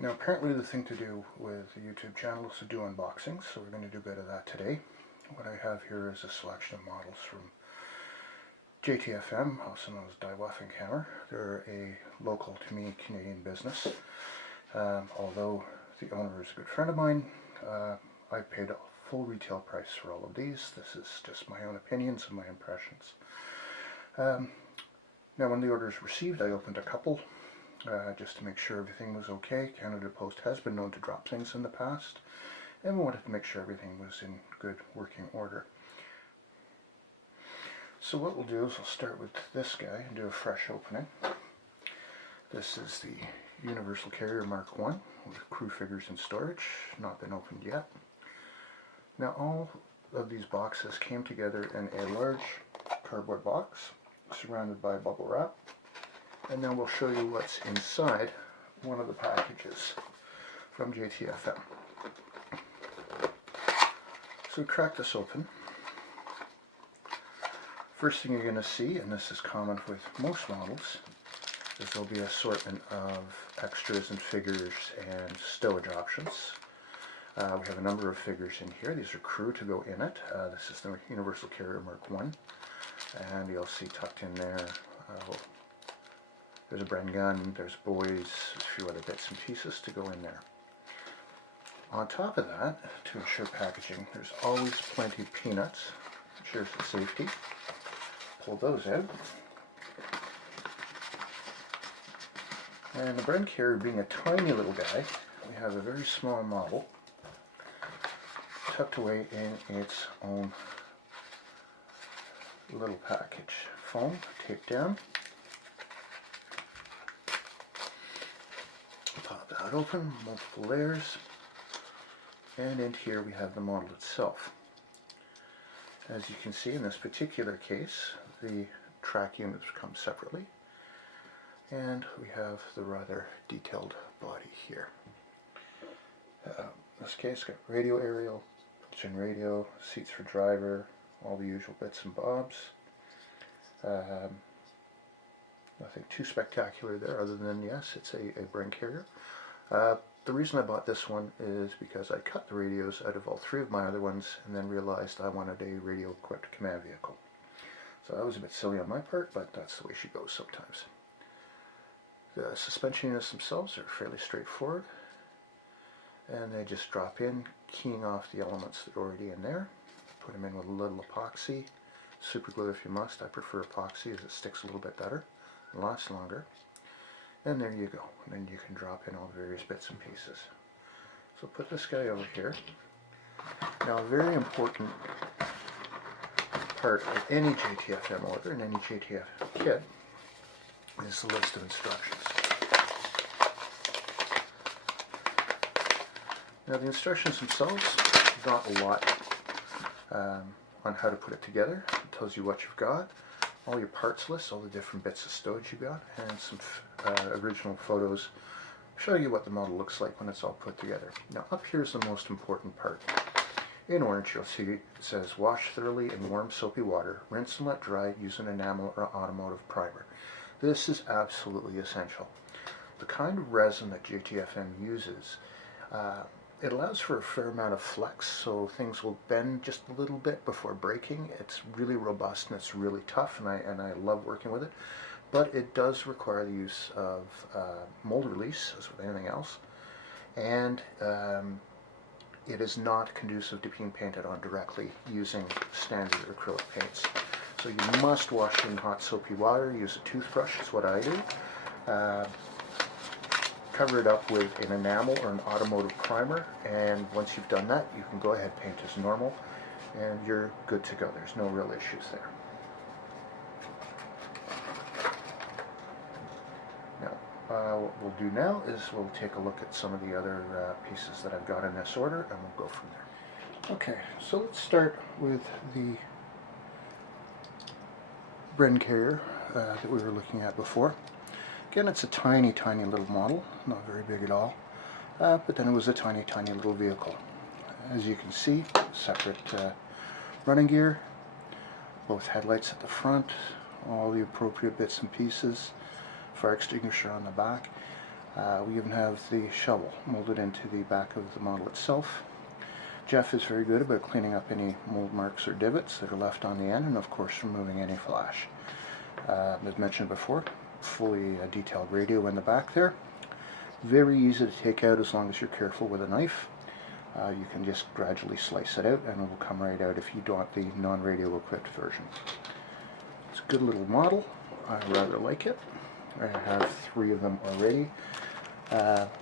Now apparently the thing to do with the YouTube channel is to do unboxings, so we're going to do a bit of that today. What I have here is a selection of models from JTFM, also known as Hammer. They're a local to me Canadian business. Although the owner is a good friend of mine, I paid a full retail price for all of these. This is just my own opinions and my impressions. Now when the order is received, I opened a couple just to make sure everything was okay. Canada Post has been known to drop things in the past, and we wanted to make sure everything was in good working order. So what we'll do is we'll start with this guy and do a fresh opening. This is the Universal Carrier Mark 1 with crew figures in storage, not been opened yet. Now all of these boxes came together in a large cardboard box surrounded by bubble wrap, and then we'll show you what's inside one of the packages from JTFM. So we crack this open. First thing you're going to see, and this is common with most models, is there'll be an assortment of extras and figures and stowage options. We have a number of figures in here. These are crew to go in it. This is the Universal Carrier Mark 1, and you'll see tucked in there, there's a Bren gun, there's buoys, a few other bits and pieces to go in there. On top of that, to ensure packaging, there's always plenty of peanuts, ensures the safety. Pull those out. And the Bren carrier being a tiny little guy, we have a very small model tucked away in its own little package. Foam taped down. Pop that open, multiple layers, and in here we have the model itself. As you can see in this particular case, the track units come separately, and we have the rather detailed body here. In this case, got radio aerial, built-in radio, seats for driver, all the usual bits and bobs. Nothing too spectacular there other than, yes, it's a Bren carrier. The reason I bought this one is because I cut the radios out of all three of my other ones and then realized I wanted a radio-equipped command vehicle. So that was a bit silly on my part, but that's the way she goes sometimes. The suspension units themselves are fairly straightforward, and they just drop in, keying off the elements that are already in there. Put them in with a little epoxy, super glue if you must. I prefer epoxy as it sticks a little bit better and lasts longer. And there you go. And then you can drop in all the various bits and pieces. So put this guy over here. Now a very important part of any JTFM order and any JTF kit is the list of instructions. Now the instructions themselves, not a lot on how to put it together. It tells you what you've got, all your parts lists, all the different bits of stowage you got, and some original photos show you what the model looks like when it's all put together. Now up here is the most important part. In orange you'll see it says wash thoroughly in warm soapy water, rinse and let dry, use an enamel or automotive primer. This is absolutely essential. The kind of resin that JTFM uses, it allows for a fair amount of flex, so things will bend just a little bit before breaking. It's really robust and it's really tough, and I love working with it. But it does require the use of mold release, as with anything else, and it is not conducive to being painted on directly using standard acrylic paints. So you must wash in hot soapy water, use a toothbrush, is what I do. Cover it up with an enamel or an automotive primer, and once you've done that, you can go ahead and paint as normal, and you're good to go. There's no real issues there. Now, what we'll do now is we'll take a look at some of the other pieces that I've got in this order, and we'll go from there. Okay, so let's start with the Bren carrier that we were looking at before. Again, it's a tiny, tiny little model, not very big at all, but then it was a tiny, tiny little vehicle. As you can see, separate running gear, both headlights at the front, all the appropriate bits and pieces, fire extinguisher on the back. We even have the shovel molded into the back of the model itself. Jeff is very good about cleaning up any mold marks or divots that are left on the end, and of course removing any flash. As mentioned before, fully detailed radio in the back there. Very easy to take out as long as you're careful with a knife. You can just gradually slice it out and it will come right out if you want the non-radio equipped version. It's a good little model. I rather like it. I have 3 of them already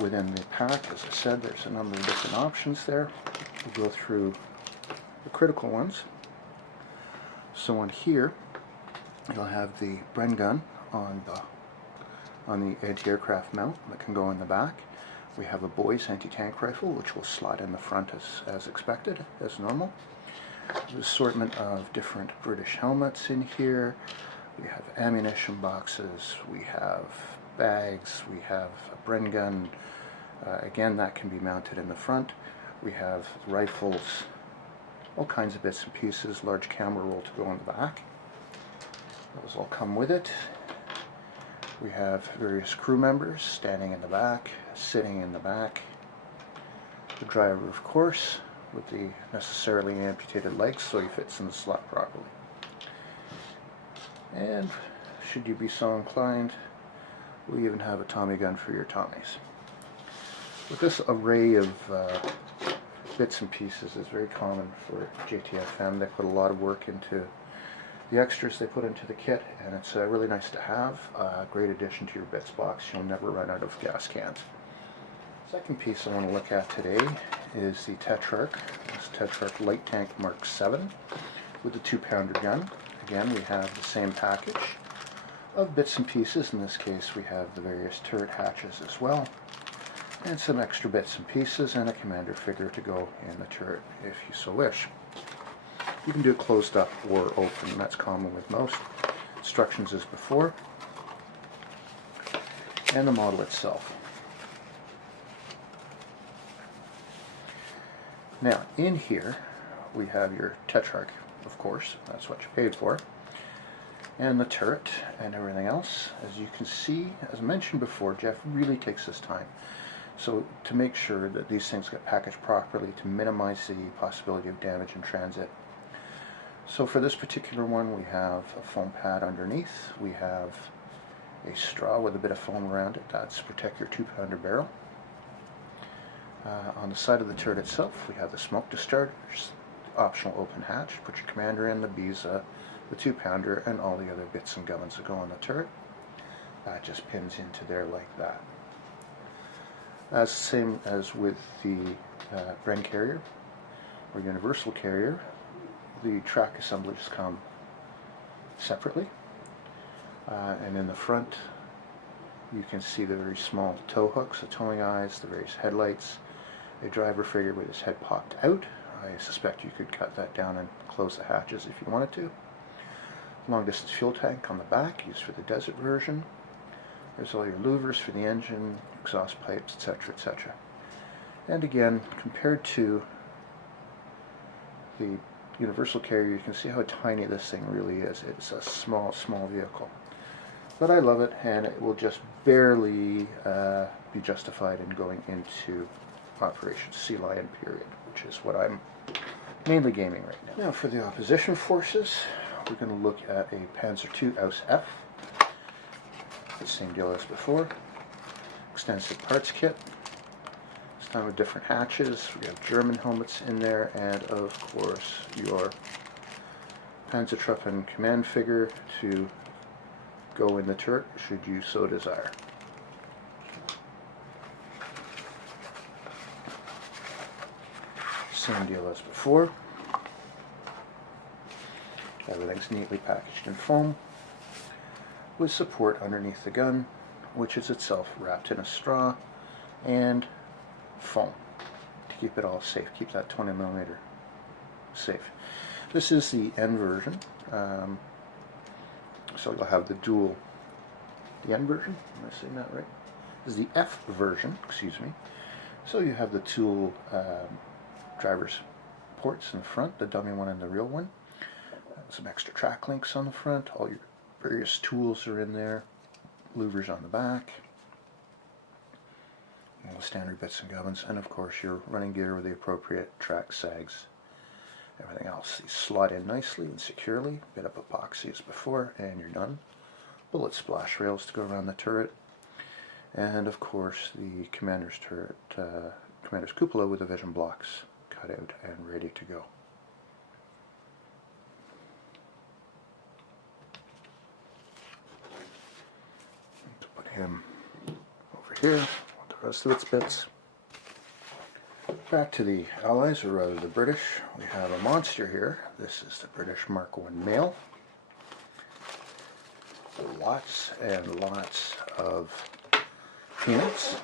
within the pack. As I said, there's a number of different options there. We'll go through the critical ones. So on here, you'll have the Bren gun on the anti-aircraft mount that can go in the back. We have a boy's anti-tank rifle, which will slot in the front as expected, as normal. There's an assortment of different British helmets in here. We have ammunition boxes, we have bags, we have a Bren gun. Again, that can be mounted in the front. We have rifles, all kinds of bits and pieces, large camera roll to go in the back. Those all come with it. We have various crew members standing in the back, sitting in the back. The driver, of course, with the necessarily amputated legs so he fits in the slot properly. And should you be so inclined, we even have a Tommy gun for your Tommies. With this array of bits and pieces is very common for JTFM. They put a lot of work into the extras they put into the kit, and it's really nice to have. A great addition to your bits box. You'll never run out of gas cans. Second piece I want to look at today is the Tetrarch. This Tetrarch Light Tank Mark 7 with the 2-pounder gun. Again, we have the same package of bits and pieces. In this case, we have the various turret hatches as well, and some extra bits and pieces, and a commander figure to go in the turret if you so wish. You can do it closed up or open. That's common with most. Instructions as before. And the model itself. Now, in here, we have your Tetrarch, of course. That's what you paid for. And the turret and everything else. As you can see, as mentioned before, Jeff really takes his time. So to make sure that these things get packaged properly to minimize the possibility of damage in transit. So for this particular one, we have a foam pad underneath. We have a straw with a bit of foam around it. That's to protect your 2-pounder barrel. On the side of the turret itself, we have the smoke dischargers, optional open hatch. Put your commander in, the Visa, the 2-pounder, and all the other bits and gubbins that go on the turret. That just pins into there like that. As same as with the Bren carrier or universal carrier, the track assemblies come separately, and in the front you can see the very small tow hooks, the towing eyes, the various headlights, a driver figure with his head popped out. I suspect you could cut that down and close the hatches if you wanted to. Long distance fuel tank on the back, used for the desert version. There's all your louvers for the engine, exhaust pipes, etc., etc. And again, compared to the universal carrier, you can see how tiny this thing really is. It's a small, small vehicle. But I love it, and it will just barely be justified in going into Operation Sea Lion period, which is what I'm mainly gaming right now. Now for the opposition forces, we're going to look at a Panzer II Aus F. The same deal as before. Extensive parts kit. This time with different hatches. We have German helmets in there, and of course your Panzertruppen command figure to go in the turret should you so desire. Same deal as before. Everything's neatly packaged in foam with support underneath the gun, which is itself wrapped in a straw and foam to keep it all safe, keep that 20mm safe. This is the N version, so you'll have the dual, the N version, am I saying that right? This is the F version, excuse me. So you have the dual driver's ports in the front, the dummy one and the real one. Some extra track links on the front, all your various tools are in there, louvers on the back. all the standard bits and gubbins, and of course your running gear with the appropriate track sags, everything else. These slot in nicely and securely, bit of epoxy as before, and you're done. Bullet splash rails to go around the turret, and of course the commander's turret, commander's cupola with the vision blocks cut out and ready to go. To put him over here with the rest of its bits. Back to the Allies, or rather the British. We have a monster here. This is the British Mark I male. Lots and lots of peanuts.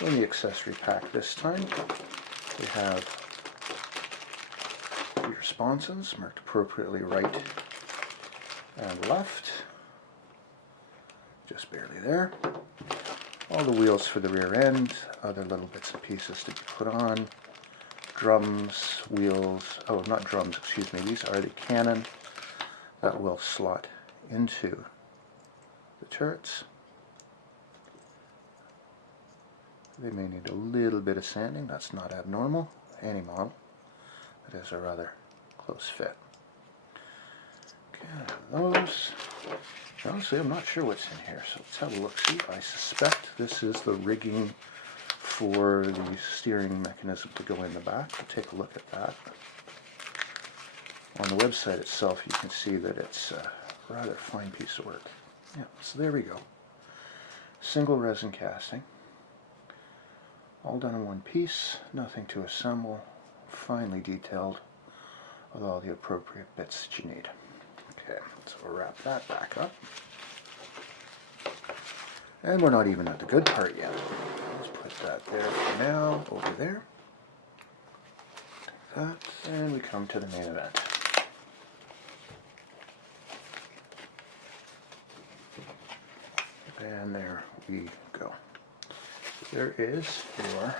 In the accessory pack this time, we have your sponsons marked appropriately right and left, just barely there. All the wheels for the rear end, other little bits and pieces to be put on, drums, wheels, oh not drums, excuse me, these are the cannon that will slot into the turrets. They may need a little bit of sanding, that's not abnormal, any model. It is a rather close fit. Okay, those. Honestly, I'm not sure what's in here, so let's have a look-see. I suspect this is the rigging for the steering mechanism to go in the back. We'll take a look at that. On the website itself, you can see that it's a rather fine piece of work. Yeah, so there we go. Single resin casting. All done in one piece, nothing to assemble, finely detailed with all the appropriate bits that you need. Okay, so we'll wrap that back up. And we're not even at the good part yet. Let's put that there for now, over there. Take that, and we come to the main event. And there we go. There is your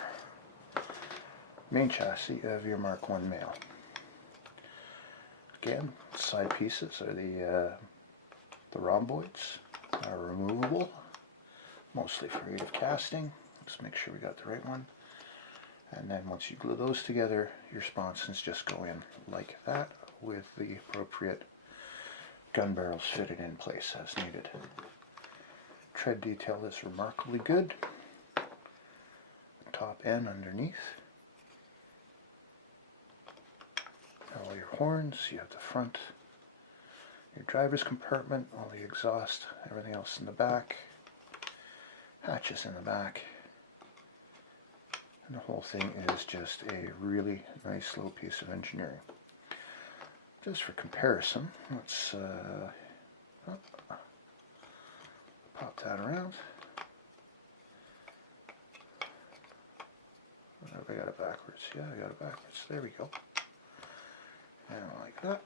main chassis of your Mark I male. Again, side pieces are the rhomboids, are removable, mostly for aid of casting. Just make sure we got the right one. And then once you glue those together, your sponsons just go in like that with the appropriate gun barrels fitted in place as needed. Tread detail is remarkably good. Top and underneath. All your horns, you have the front, your driver's compartment, all the exhaust, everything else in the back, hatches in the back, and the whole thing is just a really nice little piece of engineering. Just for comparison, let's pop that around. Have I got it backwards? Yeah, I got it backwards. There we go. And like that.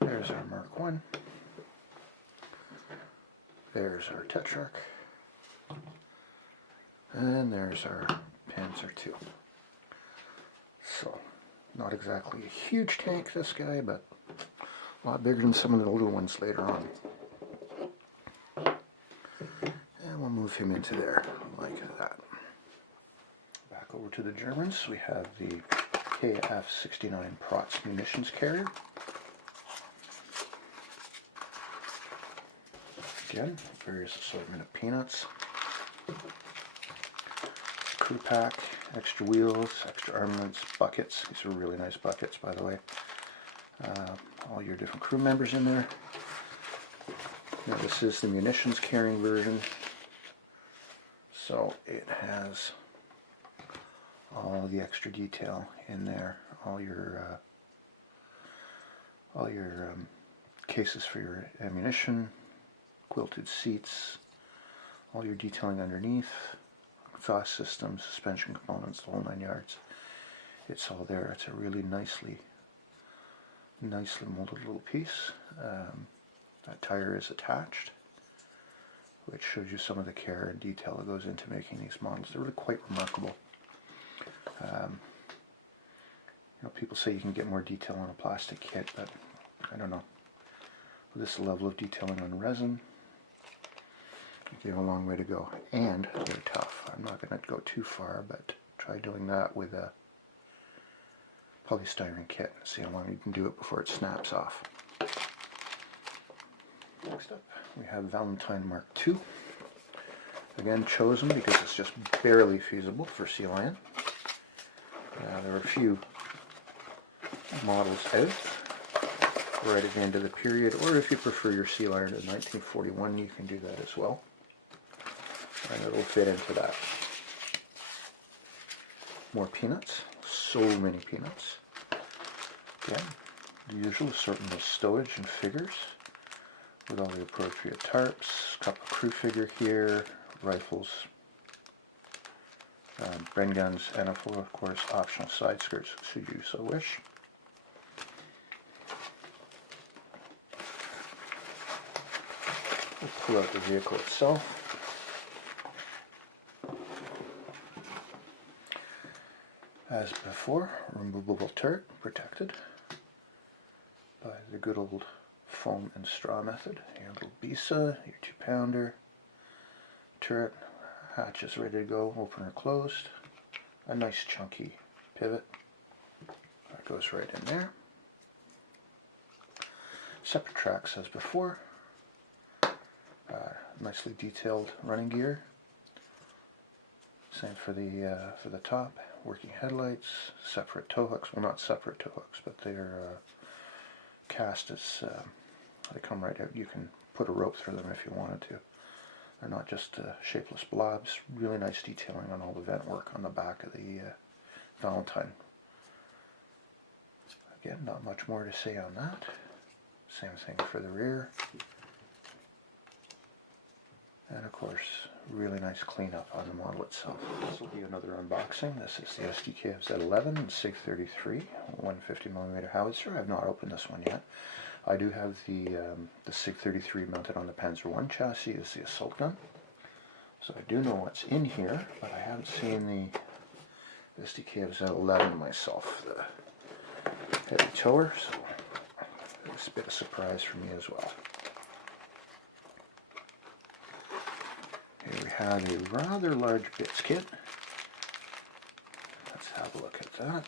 There's our Mark I. There's our Tetrarch. And there's our Panzer II. So, not exactly a huge tank, this guy, but a lot bigger than some of the older ones later on. And we'll move him into there like that. Back over to the Germans, we have the KF-69 Protz munitions carrier. Again, various assortment of peanuts. Crew pack, extra wheels, extra armaments, buckets. These are really nice buckets, by the way. All your different crew members in there. Now this is the munitions carrying version. So it has all the extra detail in there, all your cases for your ammunition, quilted seats, all your detailing underneath, exhaust systems, suspension components, the whole 9 yards. It's all there. It's a really nicely molded little piece. That tire is attached, which shows you some of the care and detail that goes into making these models. They're really quite remarkable. You know, people say you can get more detail on a plastic kit, but I don't know. With this level of detailing on resin, You have a long way to go, and they're tough. I'm not going to go too far, but try doing that with a polystyrene kit. See how long you can do it before it snaps off. Next up, we have Valentine Mark II. Again, chosen because it's just barely feasible for sea lion. There are a few models out right at the end of the period, or if you prefer your sea lion to 1941, you can do that as well. And it'll fit into that. More peanuts, so many peanuts. Again, the usual assortment of stowage and figures with all the appropriate tarps, couple of crew figure here, rifles, Bren guns, and of course optional side skirts should you so wish. We'll pull out the vehicle itself. As before, removable turret protected by the good old foam and straw method. Your little bisa, your 2-pounder, turret, hatch is ready to go, opener closed. A nice chunky pivot that goes right in there. Separate tracks as before. Nicely detailed running gear. Same for the top. Working headlights, separate tow hooks. Well, not separate tow hooks, but they're cast as they come right out. You can put a rope through them if you wanted to. They're not just shapeless blobs. Really nice detailing on all the vent work on the back of the Valentine. Again, not much more to say on that. Same thing for the rear. And of course, really nice cleanup on the model itself. This will be another unboxing. This is the SDKFZ11 and SIG-33 150mm howitzer. I've not opened this one yet. I do have the SIG-33 mounted on the Panzer I chassis as the assault gun. So I do know what's in here, but I haven't seen the SDKFZ11 myself, the heavy tower, so it's a bit of a surprise for me as well. Here we have a rather large bits kit. Let's have a look at that.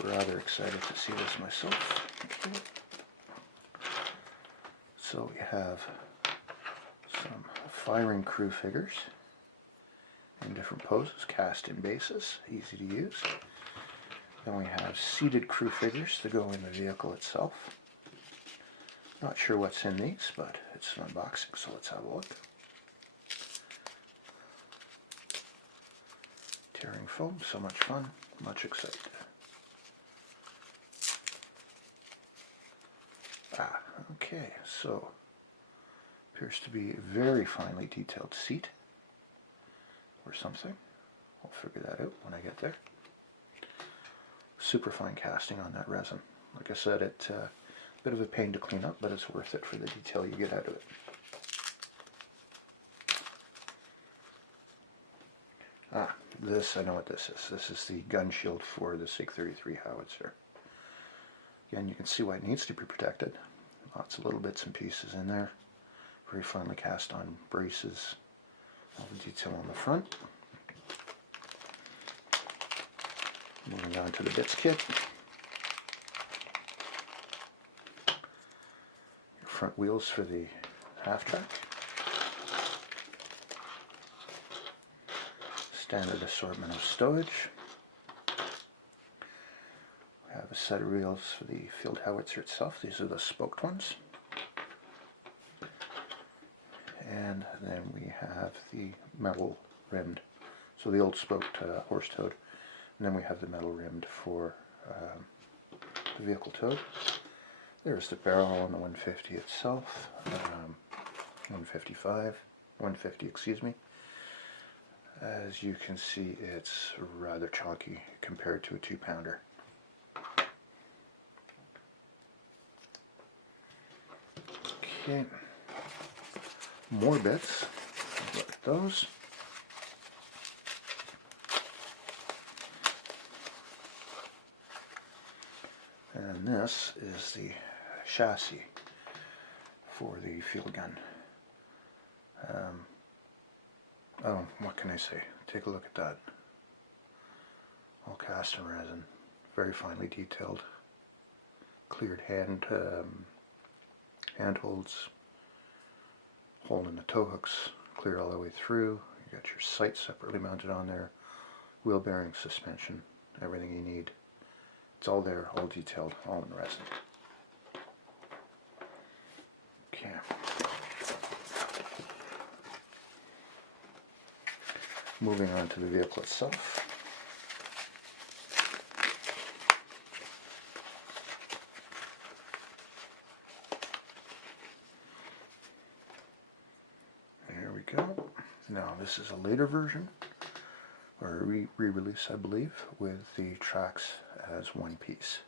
I'm rather excited to see this myself. Okay. So we have some firing crew figures in different poses, cast in bases, easy to use. Then we have seated crew figures to go in the vehicle itself. Not sure what's in these, but it's an unboxing, so let's have a look. Tearing foam, so much fun, much excited. Okay, so appears to be a very finely detailed seat or something. I'll figure that out when I get there. Super fine casting on that resin. Like I said, it's a bit of a pain to clean up, but it's worth it for the detail you get out of it. This, I know what this is. This is the gun shield for the SIG-33 howitzer. Again, you can see why it needs to be protected. Lots of little bits and pieces in there. Very finely cast on braces. All the detail on the front. Moving on to the bits kit. Your front wheels for the half track. Standard assortment of stowage. We have a set of reels for the field howitzer itself. These are the spoked ones. And then we have the metal rimmed. So the old spoked horse toad. And then we have the metal rimmed for the vehicle toad. There's the barrel on the 150 itself. 150, excuse me. As you can see, it's rather chunky compared to a 2-pounder. Okay, more bits. Look at those. And this is the chassis for the field gun. Oh, what can I say? Take a look at that. All cast in resin, very finely detailed, cleared handholds, hole in the tow hooks, cleared all the way through. You got your sights separately mounted on there, wheel bearing, suspension, everything you need. It's all there, all detailed, all in resin. Okay. Moving on to the vehicle itself. There we go. Now this is a later version, or a re-release, I believe, with the tracks as one piece.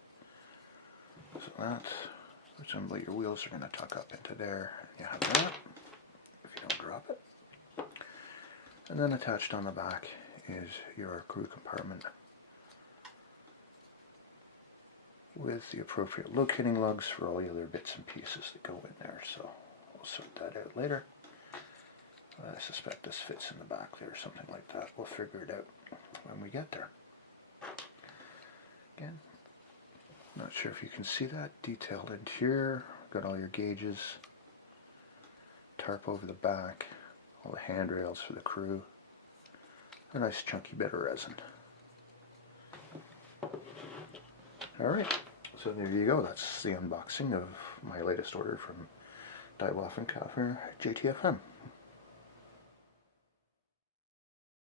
So that, presumably your wheels are going to tuck up into there. You have that, if you don't drop it. And then attached on the back is your crew compartment with the appropriate locating lugs for all the other bits and pieces that go in there. So we'll sort that out later. I suspect this fits in the back there, something like that. We'll figure it out when we get there. Again, not sure if you can see that detailed interior. Got all your gauges, tarp over the back, all the handrails for the crew, a nice chunky bit of resin. Alright, so there you go. That's the unboxing of my latest order from Die Waffen Kaufner JTFM.